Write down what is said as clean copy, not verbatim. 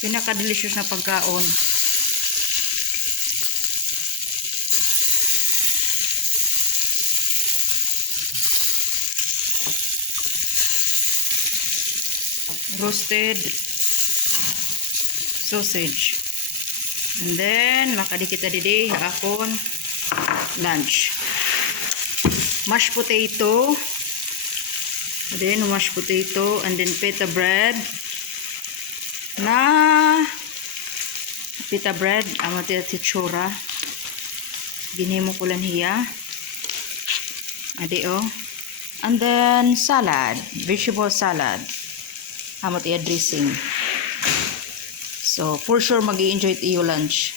Pinaka-delicious na pagkaon. Roasted sausage. And then, makadikit na didi akon lunch. Mashed potato. And then, mashed potato. And then, pita bread. Pita bread. Amati at titsura. Ginimo ko lang hiya. Adi o. And then, salad. Vegetable salad. Amati at dressing. So, for sure, mag-i-enjoy it iyo lunch.